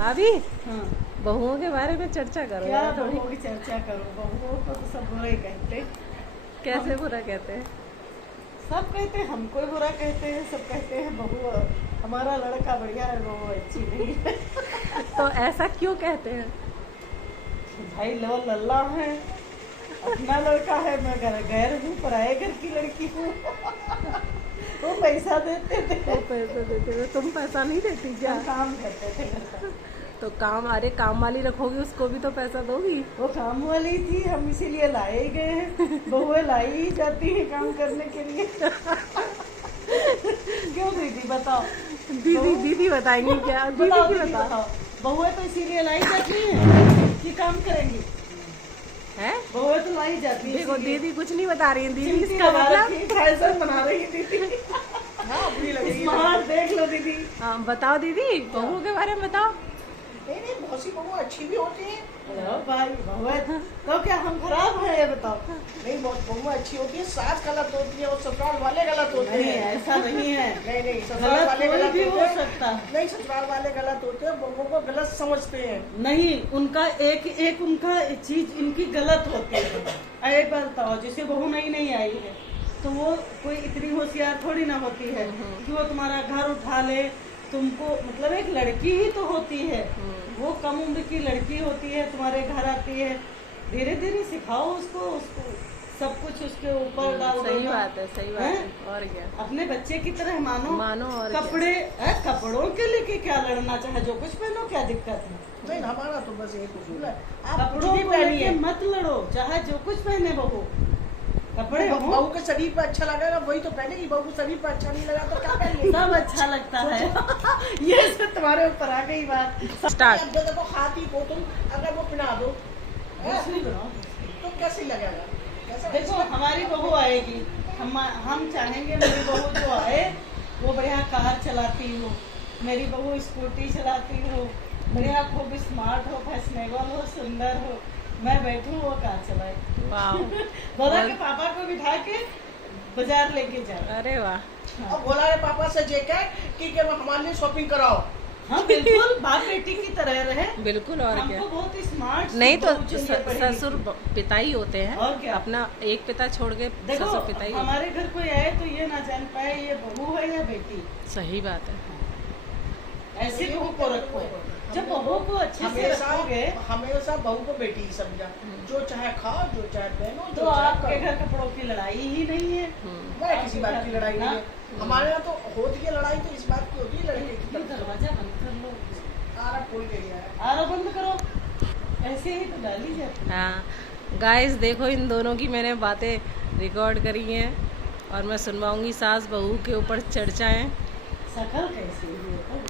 अभी हाँ। बहुओं के बारे में चर्चा करो क्या यार थोड़ी। बहुओं की चर्चा करो, बहुओं को तो सब बुरा ही कहते। कैसे बुरा कहते हैं? सब कहते हैं, हमको ही बुरा कहते हैं। सब कहते हैं बहू हमारा लड़का बढ़िया है, बहू अच्छी नहीं है। तो ऐसा क्यों कहते हैं? भाई लो लल्ला है, अपना लड़का है, मैं गैर हूँ, पराये घर की लड़की हूँ। वो पैसा देते थे, वो पैसा देते थे, तुम पैसा नहीं देती क्या? हम काम करते थे घर का। तो काम, अरे काम वाली रखोगी उसको भी तो पैसा दोगी। वो काम वाली थी, हम इसीलिए लाए ही गए हैं। बहुएं लाई ही जाती है काम करने के लिए। क्यों दीदी बताओ? दीदी बताएंगी क्या? दीदी बताओ की दीदी बताओ। बताओ, बहुएं तो इसीलिए लाई जाती है कि काम करेंगी। है बहुएं तो लाई जाती है देखो इसीलिए। दीदी कुछ नहीं बता रही है। दीदी चिमटी इसका लगा मतलब रखी, फैशन बना रही है दीदी। हाँ बुरी लग रही है। स्मार्ट देख लो दीदी। हाँ बताओ दीदी, बहू के बारे में बताओ। नहीं नहीं, बहुत सी बहू अच्छी भी होती है। हेलो भाई, बहुएं तो क्या हम खराब हैं ये बताओ? नहीं, बहुत बहू अच्छी होती है, सास गलत होती है और ससुराल वाले गलत होते नहीं, हैं। ऐसा नहीं है। नहीं नहीं, ससुराल गलत वाले कोई गलत भी होते हो हैं। सकता है। नहीं, ससुराल वाले गलत होते हैं, बहू को गलत समझते हैं। नहीं, उनका एक एक उनका चीज इनकी गलत होती है। एक बात बताओ, जैसे बहू नई आई है तो वो कोई इतनी होशियार थोड़ी ना होती है कि वो तुम्हारा घर उठा ले। तुमको मतलब एक लड़की ही तो होती है, वो कम उम्र की लड़की होती है, तुम्हारे घर आती है। धीरे धीरे सिखाओ उसको सब कुछ उसके ऊपर डाल सही देना। बात है, सही बात है। और क्या, अपने बच्चे की तरह मानो। और क्या? कपड़ों के लेके क्या लड़ना, चाहे जो कुछ पहनो, क्या दिक्कत है? नहीं, हमारा तो बस एक उसूल है, आप कुछ कपड़ों भी को पहनिए। लेके मत लड़ो, चाहे जो कुछ पहने बहू। कपड़े हो, बहू के शरीर पे अच्छा लगेगा वही तो पहनेगी। बहू को शरीर पे अच्छा नहीं लगा तो क्या पहनेगी? सब अच्छा लगता है। ये सब तुम्हारे ऊपर आ गई बात। स्टार्ट। अब देखो हाथी को तुम अगर वो पहना दो दूसरी बनाओ। तो कैसे लगेगा? कैसे देखो हमारी बहू आएगी, हम चाहेंगे मेरी बहू जो आए वो बढ़िया कार चलाती हो, मेरी बहू स्कूटी चलाती हो, बढ़िया खूब स्मार्ट हो, फैशनेबल हो, सुंदर हो, मैं बैठूं वो कार चलाए। वाह, बोला के पापा को बिठा के बाजार लेके जाओ। अरे वाह। और बोला रे पापा से जेके कि हमारे लिए शॉपिंग कराओ। हाँ बिल्कुल, बाप बेटी की तरह रहे। बिल्कुल, और क्या। हमको बहुत स्मार्ट नहीं तो बहू चाहिए पढ़ी ससुर पिता ही होते हैं। और क्या? अपना एक पिता छोड़ के देखो ससुर पिता ही होते हमारे घर कोई आए तो ये ना जान पाए ये बहू है या बेटी। हैं। सही बात है। ऐसी बहू को रखो, जब बहू को अच्छे से रखोगे हमेशा बहू को बेटी ही समझा। जो चाहे खाओ, जो चाहे पहनो, तो आपके घर कपड़ों की लड़ाई ही नहीं है। मैं किसी बात की लड़ाई नहीं है। हमारे यहाँ तो होती है लड़ाई, तो इस बात की होती है लड़के की। ये दरवाजा बंद कर लो, आरा खुल गई है। आरो बंद करो, ऐसे ही तो डाली जाती है। हाँ गाइस, देखो इन दोनों की मैंने बातें रिकॉर्ड करी हैं और मैं सुनवाऊंगी सास बहू के ऊपर चर्चाएं। शकल कैसी है?